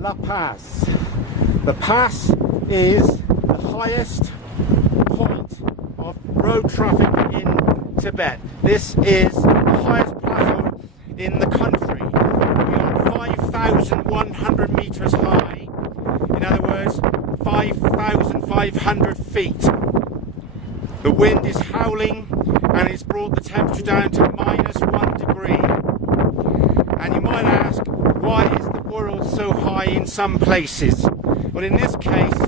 Lhakpa. The pass is the highest point of road traffic in Tibet. This is the highest plateau in the country. We are 5,100 meters high. In other words, 5,500 feet. The wind is howling and it's brought the temperature down to -1 degree. And you might ask, why is the world so high in some places? Well, in this case,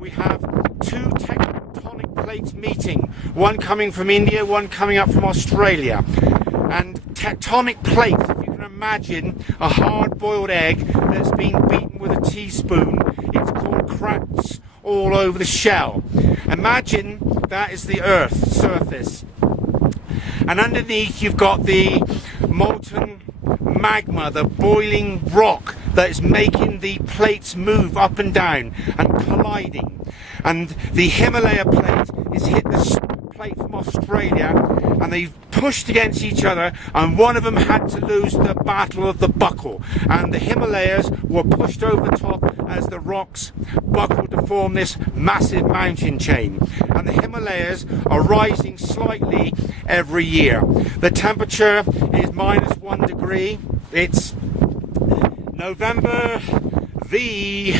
we have two tectonic plates meeting. One coming from India, one coming up from Australia. And tectonic plates, if you can imagine a hard-boiled egg that's been beaten with a teaspoon, it's called cracks all over the shell. Imagine that is the Earth's surface. And underneath you've got the molten magma, the boiling rock that is making the plates move up and down and colliding. And the Himalaya plate is hit the plate from Australia, and they've pushed against each other, and one of them had to lose the battle of the buckle, and the Himalayas were pushed over the top as the rocks buckled to form this massive mountain chain. And the Himalayas are rising slightly every year. The temperature is -1 degree. It's November the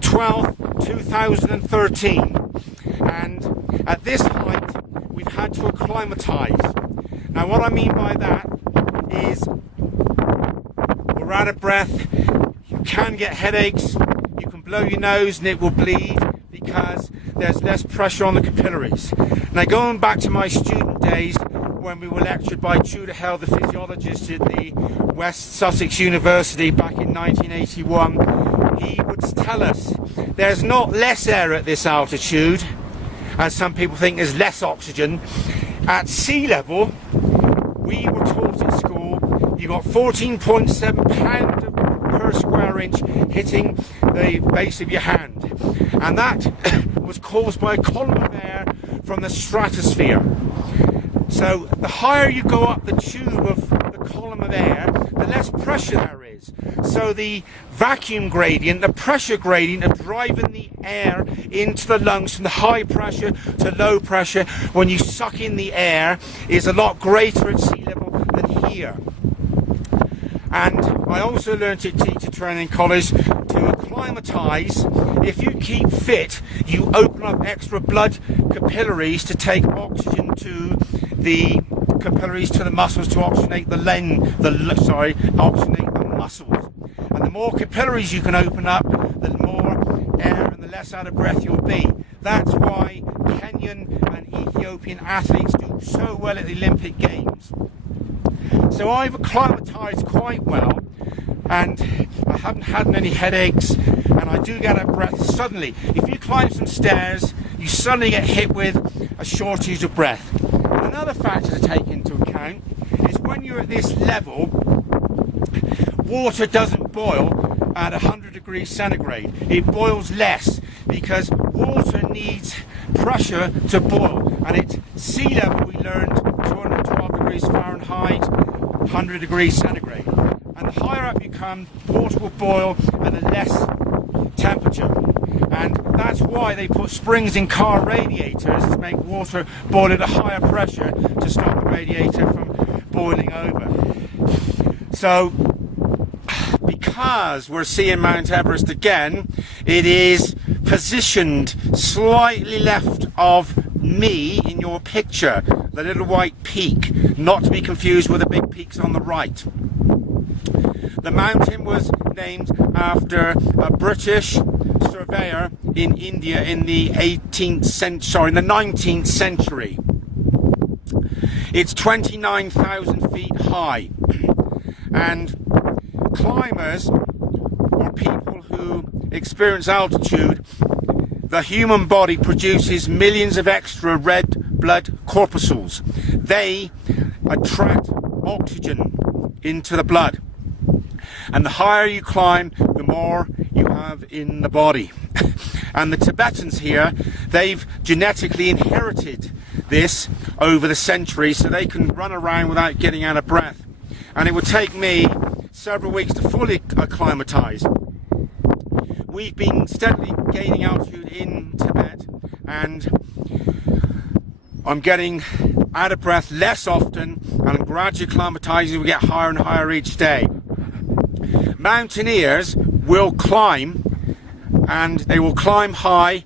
12th, 2013, and at this height we've had to acclimatise. Now what I mean by that is we're out of breath, you can get headaches, you can blow your nose and it will bleed because there's less pressure on the capillaries. Now going back to my student days when we were lectured by Tudor Hell, the physiologist at the West Sussex University back in 1981, he would tell us there's not less air at this altitude, as some people think there's less oxygen. At sea level, we were taught at school, you got 14.7 pounds per square inch hitting the base of your hand. And that was caused by a column of air from the stratosphere. So the higher you go up the tube of the column of air, the less pressure there is. So the vacuum gradient, the pressure gradient of driving the air into the lungs from the high pressure to low pressure when you suck in the air is a lot greater at sea level than here. And I also learnt at teacher training college to acclimatise. If you keep fit, you open up extra blood capillaries to take oxygen to the capillaries to the muscles to oxygenate oxygenate the muscles. And the more capillaries you can open up, the more air and the less out of breath you'll be. That's why Kenyan and Ethiopian athletes do so well at the Olympic Games. So I've acclimatised quite well, and I haven't had any headaches, and I do get out of breath suddenly. If you climb some stairs, you suddenly get hit with a shortage of breath. Another factor to take into account is when you're at this level, water doesn't boil at 100 degrees centigrade. It boils less because water needs pressure to boil, and at sea level we learned 212 degrees Fahrenheit, 100 degrees centigrade. And the higher up you come, water will boil at a less temperature. And that's why they put springs in car radiators to make water boil at a higher pressure to stop the radiator from boiling over. So, because we're seeing Mount Everest again, it is positioned slightly left of me in your picture, the little white peak, not to be confused with the big peaks on the right. The mountain was named after a British surveyor in India in the 19th century. It's 29,000 feet high, and climbers, or people who experience altitude, the human body produces millions of extra red blood corpuscles. They attract oxygen into the blood, and the higher you climb, the more you have in the body. And the Tibetans here, they've genetically inherited this over the centuries, so they can run around without getting out of breath. And it would take me several weeks to fully acclimatise. we've been steadily gaining altitude in Tibet, and I'm getting out of breath less often, and I'm gradually acclimatizing. We get higher and higher each day. Mountaineers will climb, and they will climb high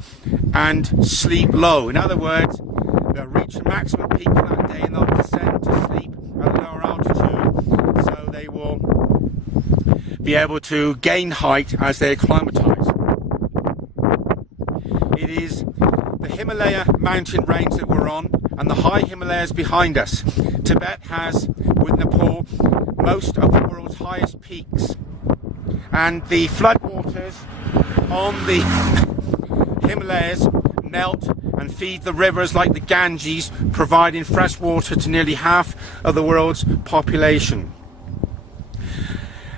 and sleep low. In other words, they'll reach the maximum peak for that day and they'll descend to sleep at a lower altitude, so they will be able to gain height as they acclimatize. It is the Himalaya mountain range that we're on, and the high Himalayas behind us. Tibet has, with Nepal, most of the world's highest peaks, and the floodwaters on the Himalayas melt and feed the rivers like the Ganges, providing fresh water to nearly half of the world's population.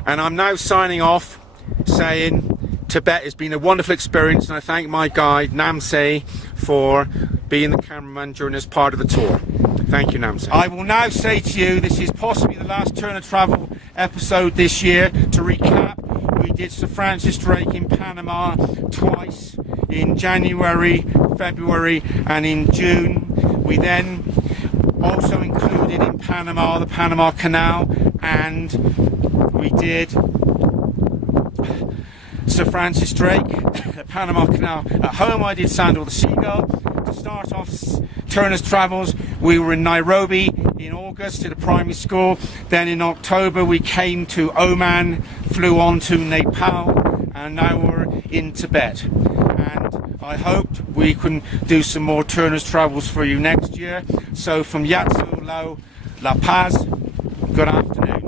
And I'm now signing off saying Tibet has been a wonderful experience, and I thank my guide Namse for being the cameraman during this part of the tour. Thank you, Namse. I will now say to you, this is possibly the last Turn of Travel episode this year. To recap, we did Sir Francis Drake in Panama twice, in January, February and in June. We then also included in Panama the Panama Canal, and we did Sir Francis Drake, the Panama Canal. At home I did Sandal the Seagull. To start off Turner's Travels, we were in Nairobi in August at a primary school. Then in October we came to Oman, flew on to Nepal, and now we're in Tibet. And I hoped we can do some more Turner's Travels for you next year. So from Yatsu Lao La Paz, good afternoon.